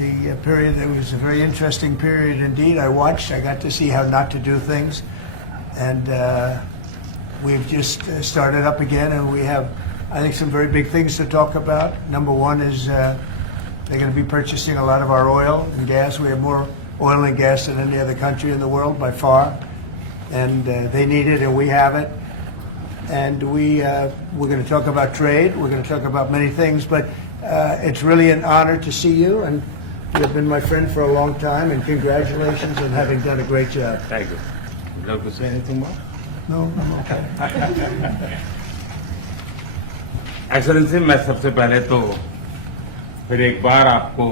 the period. It was a very interesting period indeed. I watched. I got to see how not to do things, and we've just started up again, and we have, I think, some very big things to talk about. Number one is they're going to be purchasing a lot of our oil and gas. We have more oil and gas than any other country in the world by far, and they need it, and we have it. And we're going to talk about trade. We're going to talk about many things, but it's really an honor to see you, and you've been my friend for a long time, and congratulations on having done a great job. Thank you. Would you like to say anything more? No, I'm okay. Excellency, मैं सबसे पहले तो फिर एक बार आपको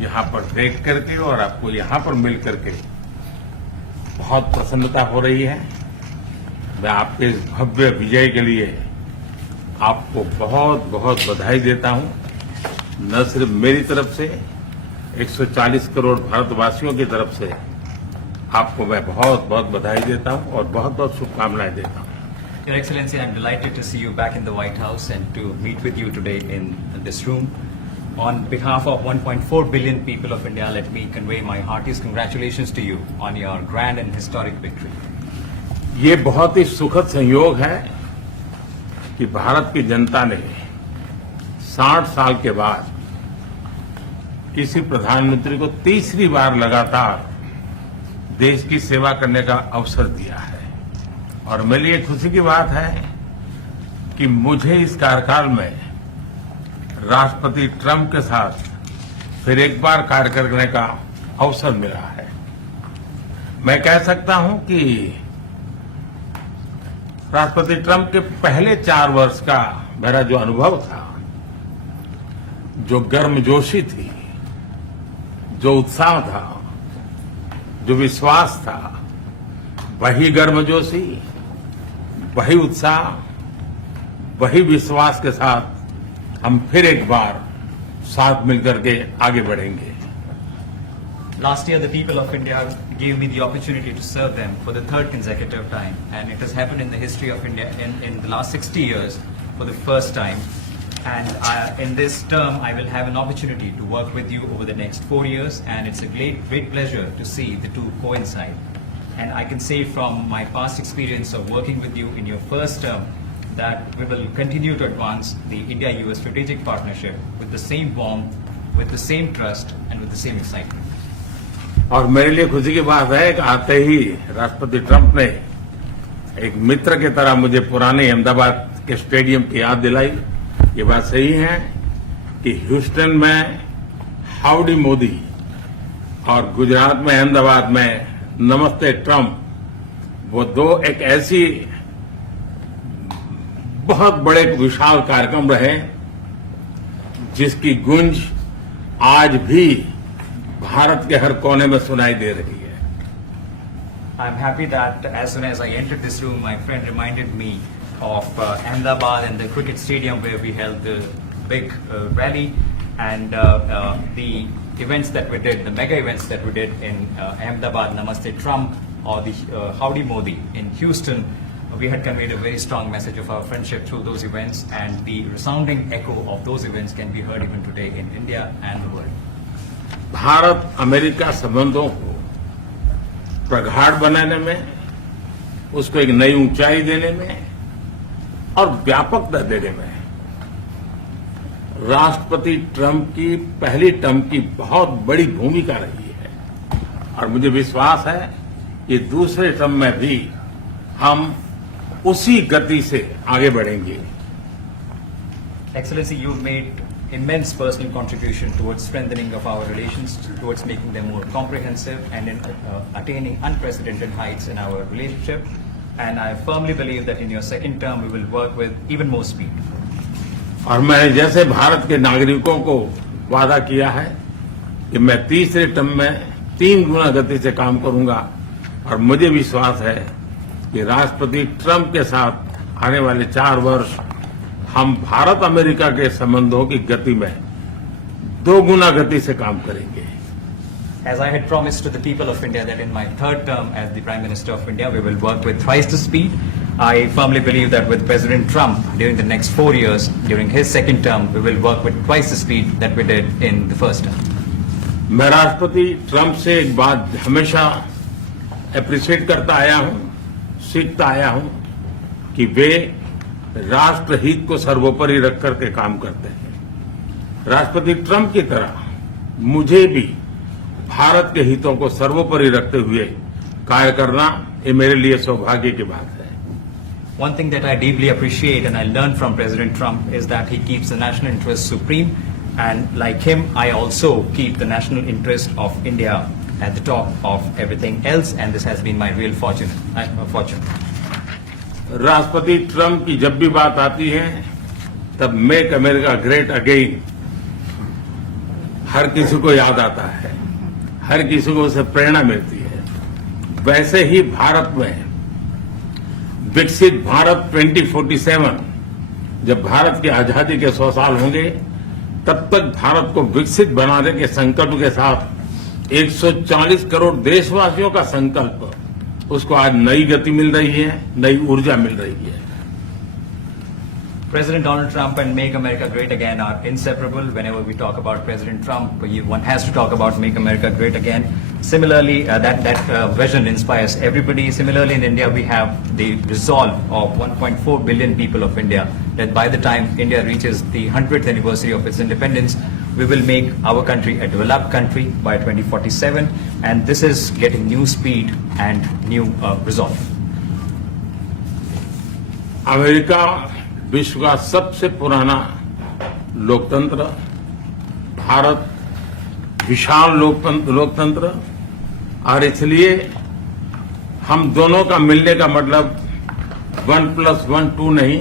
यहाँ पर देख करके और आपको यहाँ पर मिल करके बहुत प्रसन्नता हो रही है। मैं आपके इस भव्य विजय के लिए आपको बहुत बहुत बधाई देता हूं। न सिर्फ मेरी तरफ से, 140 करोड़ भारतवासियों की तरफ से आपको मैं बहुत बहुत बधाई देता हूं और बहुत बहुत शुभकामनाएं देता हूं। Your Excellency, I'm delighted to see you back in the White House and to meet with you today in this room. On behalf of 1.4 billion people of India, let me convey my heartiest congratulations to you on your grand and historic victory. ये बहुत ही सुखद संयोग है कि भारत की जनता ने 60 साल के बाद किसी प्रधानमंत्री को तीसरी बार लगातार देश की सेवा करने का अवसर दिया है, और मेरे लिए खुशी की बात है कि मुझे इस कार्यकाल में राष्ट्रपति ट्रंप के साथ फिर एक बार कार्य करने का अवसर मिला है। मैं कह सकता हूं कि राष्ट्रपति ट्रंप के पहले 4 वर्ष का मेरा जो अनुभव था, जो गर्मजोशी थी, जो उत्साह था, जो विश्वास था, वही गर्मजोशी, वही उत्साह, वही विश्वास के साथ हम फिर एक बार साथ मिलकर के आगे बढ़ेंगे। Last year, the people of India gave me the opportunity to serve them for the 3rd consecutive time, and it has happened in the history of India in the last 60 years for the first time. And in this term, I will have an opportunity to work with you over the next 4 years, and it's a great pleasure to see the two coincide. And I can say from my past experience of working with you in your first term that we will continue to advance the India-US strategic partnership with the same warmth, with the same trust, and with the same excitement. और मेरे लिए खुशी की बात है कि आते ही राष्ट्रपति ट्रंप ने एक मित्र की तरह मुझे पुराने अहमदाबाद के स्टेडियम की याद दिलाई। ये बात सही है कि ह्यूस्टन में हाउडी मोदी और गुजरात में अहमदाबाद में नमस्ते ट्रंप, वो दो एक ऐसी बहुत बड़े विशाल कार्यक्रम रहे जिसकी गूंज आज भी भारत के हर कोने में सुनाई दे रही है। I'm happy that as soon as I entered this room, my friend reminded me of Ahmedabad and the cricket stadium where we held the big rally, and the events that we did, the mega events that we did in Ahmedabad, Namaste Trump, or the Howdy Modi in Houston. We had conveyed a very strong message of our friendship through those events, and the resounding echo of those events can be heard even today in India and the world. Bharat America संबंधों को प्रगाढ़ बनाने में, उसको एक नई ऊंचाई देने में और व्यापकता देने में राष्ट्रपति ट्रंप की पहली टर्म की बहुत बड़ी भूमिका रही है, और मुझे विश्वास है कि दूसरे टर्म में भी हम उसी गति से आगे बढ़ेंगे। Excellency, you made immense personal contribution towards strengthening of our relations, towards making them more comprehensive, and in attaining unprecedented heights in our relationship. And I firmly believe that in your second term, we will work with even more speed. और मैंने जैसे भारत के नागरिकों को वादा किया है कि मैं तीसरे टर्म में 3 गुना गति से काम करूंगा, और मुझे विश्वास है कि राष्ट्रपति ट्रंप के साथ आने वाले 4 वर्ष हम भारत अमेरिका के संबंधों की गति में 2 गुना गति से काम करेंगे। As I had promised to the people of India that in my 3rd term as the Prime Minister of India, we will work with twice the speed. I firmly believe that with President Trump during the next 4 years, during his second term, we will work with twice the speed that we did in the first term. मैं राष्ट्रपति Trump से एक बात हमेशा appreciate करता आया हूं, सीखता आया हूं कि वे राष्ट्रहित को सर्वोपरि रख करके काम करते हैं। राष्ट्रपति ट्रंप की तरह मुझे भी भारत के हितों को सर्वोपरि रखते हुए कार्य करना ये मेरे लिए सौभाग्य की बात है। One thing that I deeply appreciate and I learned from President Trump is that he keeps the national interest supreme, and like him, I also keep the national interest of India at the top of everything else, and this has been my real fortune. राष्ट्रपति Trump की जब भी बात आती है तब make America great again हर किसी को याद आता है, हर किसी को उससे प्रेरणा मिलती है। वैसे ही भारत में विकसित भारत 2047, जब भारत की आजादी के 100 साल होंगे, तब तक भारत को विकसित बनाने के संकल्प के साथ 140 करोड़ देशवासियों का संकल्प, उसको आज नई गति मिल रही है, नई ऊर्जा मिल रही है। President Donald Trump and Make America Great Again are inseparable. Whenever we talk about President Trump, one has to talk about Make America Great Again. Similarly, that vision inspires everybody. Similarly, in India, we have the resolve of 1.4 billion people of India that by the time India reaches the 100th anniversary of its independence, we will make our country a developed country by 2047. And this is getting new speed and new resolve. America विश्व का सबसे पुराना लोकतंत्र, भारत विशाल लोकतंत्र, और इसलिए हम दोनों का मिलने का मतलब 1+1 2 नहीं,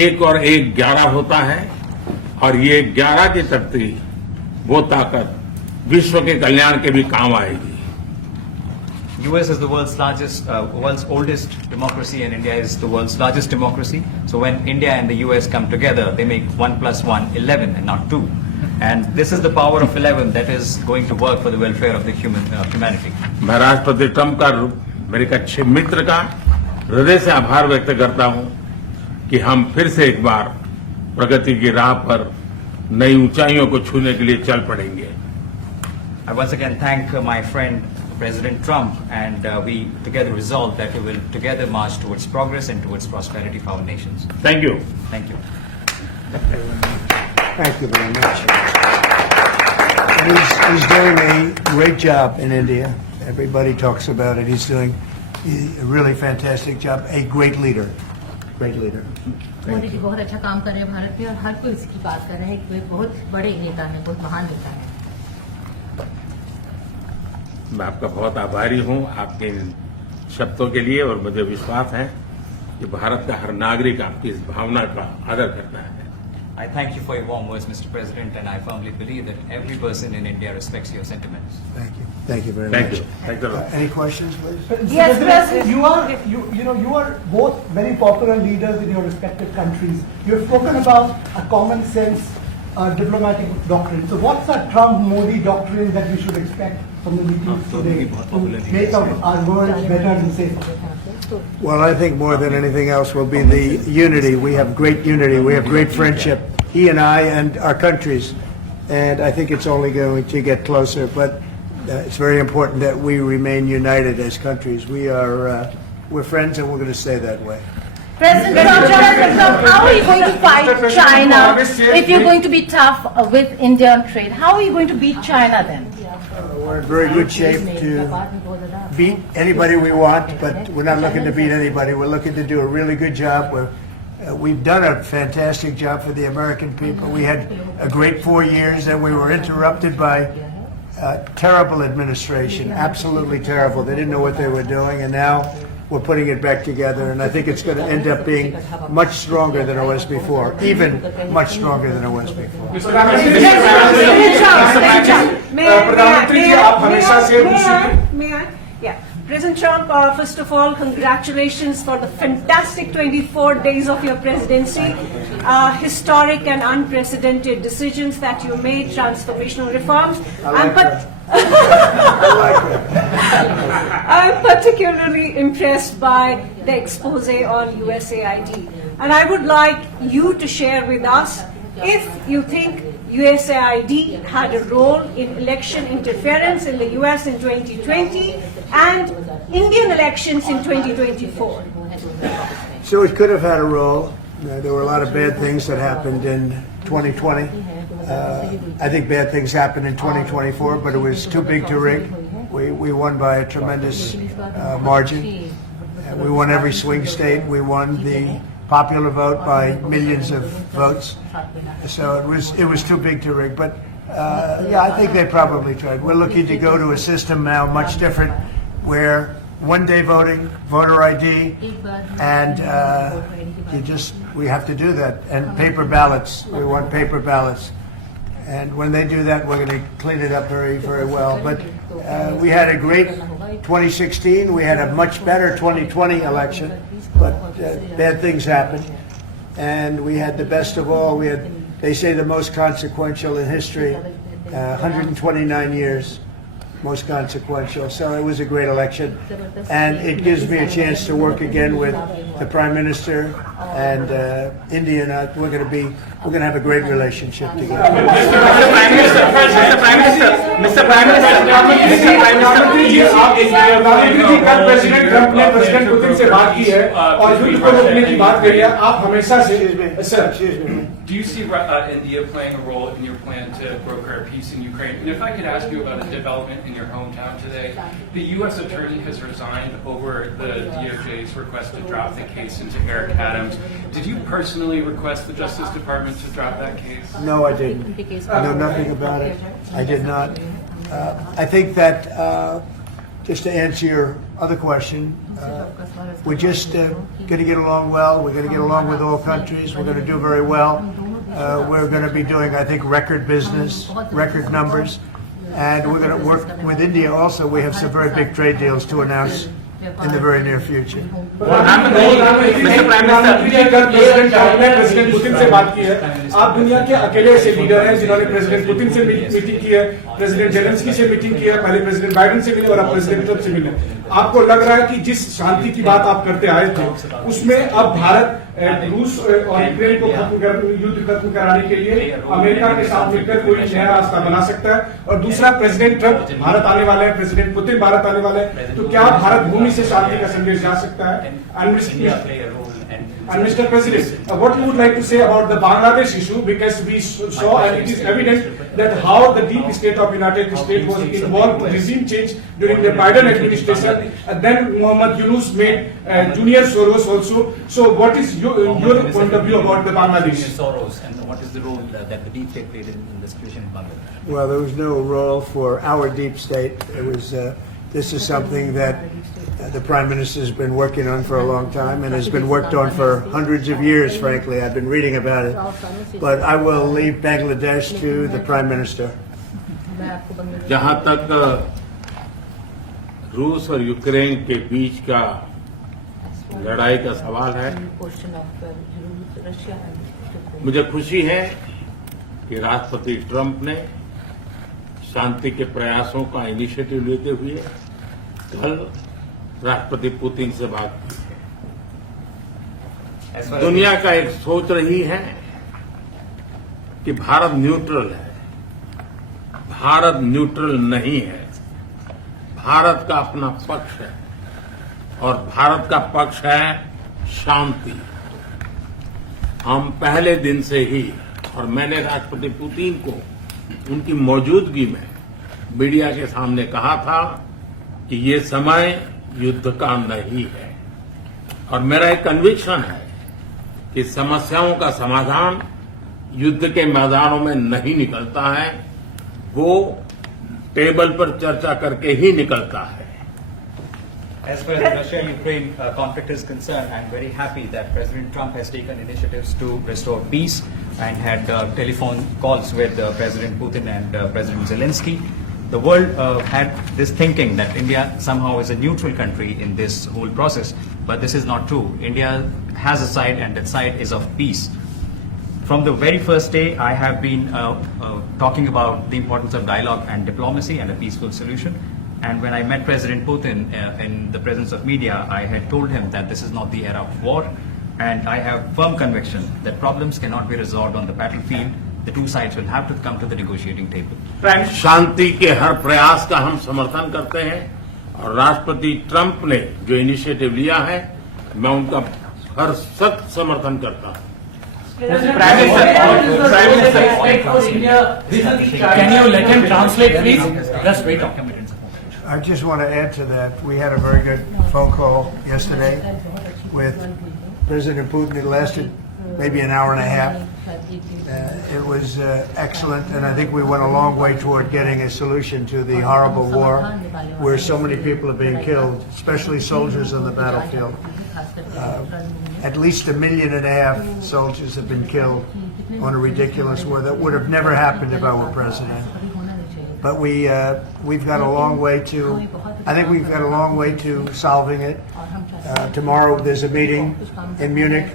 1 और 1 11 होता है, और ये 11 की शक्ति, वो ताकत विश्व के कल्याण के भी काम आएगी। US is the world's oldest democracy, and India is the world's largest democracy. So when India and the US come together, they make 1+1 11 and not 2. And this is the power of 11 that is going to work for the welfare of the humanity. मैं राष्ट्रपति Trump का, मेरे एक अच्छे मित्र का हृदय से आभार व्यक्त करता हूं कि हम फिर से एक बार प्रगति की राह पर नई ऊंचाइयों को छूने के लिए चल पड़ेंगे। I once again thank my friend President Trump, and we together resolve that we will together march towards progress and towards prosperity for our nations. Thank you. Thank you. Thank you very much. And he's doing a great job in India. Everybody talks about it. He's doing a really fantastic job. A great leader. Great leader. Modi ji बहुत अच्छा काम कर रहे हैं भारत में, और हर कोई इसकी बात कर रहे हैं। वे बहुत बड़े नेता हैं, बहुत महान नेता हैं। मैं आपका बहुत आभारी हूं आपके इन शब्दों के लिए, और मुझे विश्वास है कि भारत का हर नागरिक आपकी इस भावना का आदर करता है। I thank you for your warm words, Mr. President, and I firmly believe that every person in India respects your sentiments. Thank you. Thank you very Thank much. you. Thanks a lot. Any questions, please? Yes, President. You are both very popular leaders in your respective countries. You have spoken about a common sense diplomatic doctrine. So what's a Trump-Modi doctrine that we should expect from the meetings today to make our world better and safer? Well, I think more than anything else will be the unity. We have great unity. We have great friendship. He and I and our countries. And I think it's only going to get closer. But it's very important that we remain united as countries. We're friends, and we're going to stay that way. President Trump, how are you going to fight China if you're going to be tough with India on trade? How are you going to beat China then? We're in very good shape to beat anybody we want, but we're not looking to beat anybody. We're looking to do a really good job. We've done a fantastic job for the American people. We had a great 4 years, and we were interrupted by terrible administration, absolutely terrible. They didn't know what they were doing, and now we're putting it back together, and I think it's going to end up being much stronger than it was before, even much stronger than it was before. प्रधानमंत्री जी, आप हमेशा से President Trump, first of all, congratulations for the fantastic 24 days of your presidency. Historic and unprecedented decisions that you made, transformational reforms. I'm particularly impressed by the expose on USAID. And I would like you to share with us if you think USAID had a role in election interference in the US in 2020 and Indian elections in 2024. So it could have had a role. There were a lot of bad things that happened in 2020. I think bad things happened in 2024, but it was too big to rig. We won by a tremendous margin. We won every swing state. We won the popular vote by millions of votes. So it was too big to rig. But yeah, I think they probably tried. We're looking to go to a system now much different, where one-day voting, voter ID, and we have to do that. And paper ballots. We want paper ballots. And when they do that, we're going to clean it up very, very well. But we had a great 2016. We had a much better 2020 election. But bad things happened. And we had the best of all. We had, they say, the most consequential in history. 129 years. Most consequential. So it was a great election, and it gives me a chance to work again with the Prime Minister and India. And we're going to have a great relationship together. प्रधानमंत्री जी, कल president Trump ने president Putin से बात की है और युद्ध को रोकने की बात कही है. आप हमेशा से Do you see India playing a role in your plan to broker a peace in Ukraine? And if I could ask you about a development in your hometown today, the U.S. attorney has resigned over the DOJ's request to drop the case into Eric Adams. Did you personally request the Justice Department to drop that case? No, I didn't. I know nothing about it. I did not. I think that, just to answer your other question, we're just going to get along well. We're going to get along with all countries. We're going to do very well. We're going to be doing, I think, record business, record numbers. And we're going to work with India also. We have some very big trade deals to announce in the very near future. प्रधानमंत्री जी, कल president Trump ने president Putin से बात की है. आप दुनिया के अकेले ऐसे लीडर हैं जिन्होंने प्रेसिडेंट पुतिन से मीटिंग की है, प्रेसिडेंट जेलेंस्की से मीटिंग की है, पहले प्रेसिडेंट बाइडेन से मिले और अब प्रेसिडेंट ट्रंप से मिले. आपको लग रहा है कि जिस शांति की बात आप करते आए थे, उसमें अब भारत रूस और यूक्रेन को युद्ध खत्म कराने के लिए अमेरिका के साथ मिलकर कोई नया रास्ता बना सकता है? और दूसरा, प्रेसिडेंट ट्रंप भारत आने वाले हैं, प्रेसिडेंट पुतिन भारत आने वाले हैं, तो क्या भारत भूमि से शांति का संदेश जा सकता है? And Mr. President, what you would like to say about the Bangladesh issue, because we saw and it is evident that how the deep state of United States was involved in regime change during the Biden administration, and then Muhammad Yunus made Junior Soros also. So what is your point of view about the Bangladesh? Soros, and what is the role that the deep state played in the situation in Bangladesh? Well, there was no role for our deep state. It was. This is something that the Prime Minister has been working on for a long time and has been worked on for hundreds of years, frankly. I've been reading about it. But I will leave Bangladesh to the Prime Minister. जहां तक रूस और Ukraine के बीच का लड़ाई का सवाल है, मुझे खुशी है कि राष्ट्रपति ट्रंप ने शांति के प्रयासों का इनिशिएटिव लेते हुए कल राष्ट्रपति पुतिन से बात की है. दुनिया का एक सोच रही है कि भारत न्यूट्रल है. भारत न्यूट्रल नहीं है. भारत का अपना पक्ष है और भारत का पक्ष है शांति. हम पहले दिन से ही, और मैंने राष्ट्रपति पुतिन को उनकी मौजूदगी में मीडिया के सामने कहा था कि ये समय युद्ध का नहीं है. और मेरा एक कन्विक्शन है कि समस्याओं का समाधान युद्ध के मैदानों में नहीं निकलता है, वो टेबल पर चर्चा करके ही निकलता है. As far as the Russia-Ukraine conflict is concerned, I am very happy that President Trump has taken initiatives to restore peace and had telephone calls with President Putin and President Zelensky. the world had this thinking that India somehow is a neutral country in this whole process, but this is not true. India has a side, and that side is of peace. From the very first day, I have been talking about the importance of dialogue and diplomacy and a peaceful solution. And when I met President Putin in the presence of media, I had told him that this is not the era of war, and I have firm conviction that problems cannot be resolved on the battlefield. The two sides will have to come to the negotiating table. शांति के हर प्रयास का हम समर्थन करते हैं और राष्ट्रपति Trump ने जो इनिशिएटिव लिया है मैं उनका हर सख्त समर्थन करता हूं। Can you let him translate, please? Just wait. I just want to add to that. We had a very good phone call yesterday with President Putin. It lasted maybe an hour and a half. It was excellent, and I think we went a long way toward getting a solution to the horrible war where so many people are being killed, especially soldiers on the battlefield. At least 1.5 million soldiers have been killed on a ridiculous war that would have never happened if I were president. But we've got a long way to, I think we've got a long way to solving it. Tomorrow there's a meeting in Munich,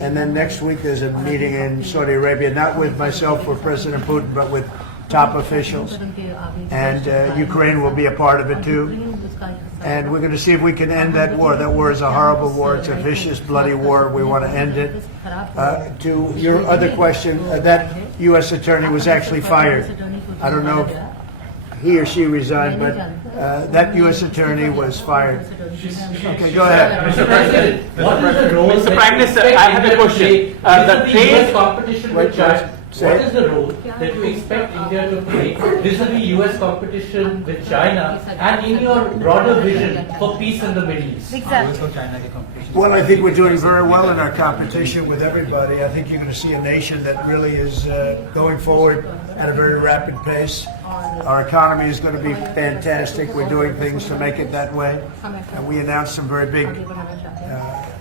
and then next week there's a meeting in Saudi Arabia, not with myself or President Putin, but with top officials. And Ukraine will be a part of it too. And we're going to see if we can end that war. That war is a horrible war. It's a vicious, bloody war. We want to end it. To your other question, that U.S. attorney was actually fired. I don't know if he or she resigned, but that U.S. attorney was fired. Okay, go ahead. Mr. President, what is the role? Mr. Prime Minister, I have a question. The trade competition with China. What is the role that you expect India to play vis-a-vis US competition with China and in your broader vision for peace in the Middle East? Exactly. Well, I think we're doing very well in our competition with everybody. I think you're going to see a nation that really is going forward at a very rapid pace. Our economy is going to be fantastic. We're doing things to make it that way. And we announced some very big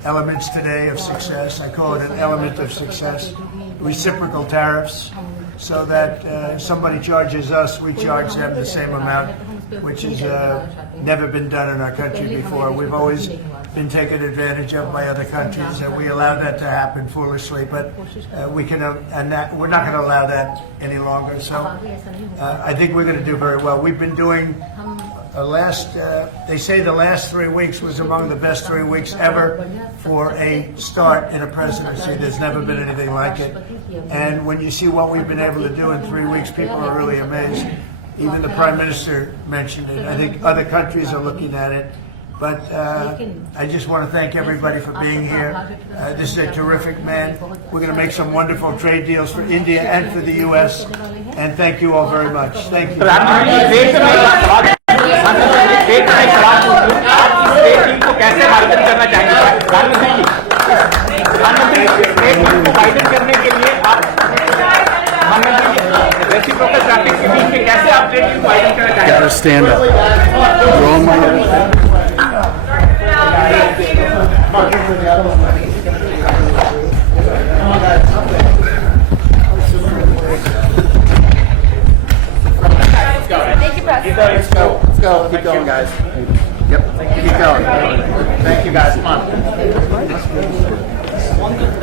elements today of success. I call it an element of success. Reciprocal tariffs, so that somebody charges us, we charge them the same amount, which has never been done in our country before. We've always been taken advantage of by other countries, and we allow that to happen foolishly. But we're not going to allow that any longer. So I think we're going to do very well. We've been doing they say the last 3 weeks was among the best 3 weeks ever for a start in a presidency. There's never been anything like it. And when you see what we've been able to do in 3 weeks, people are really amazed. Even the Prime Minister mentioned it. I think other countries are looking at it. But I just want to thank everybody for being here. This is a terrific man. We're going to make some wonderful trade deals for India and for the U.S. And thank you all very much. Thank you. Gotta stand up. Roll my head. Thank you, President. Let's go. Let's go. Keep going, guys. Yep. Keep going. Thank you, guys. Come on.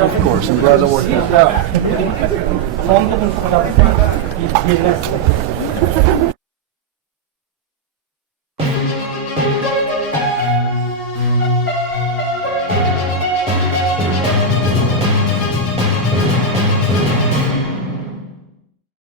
Of course. I'm glad that worked out.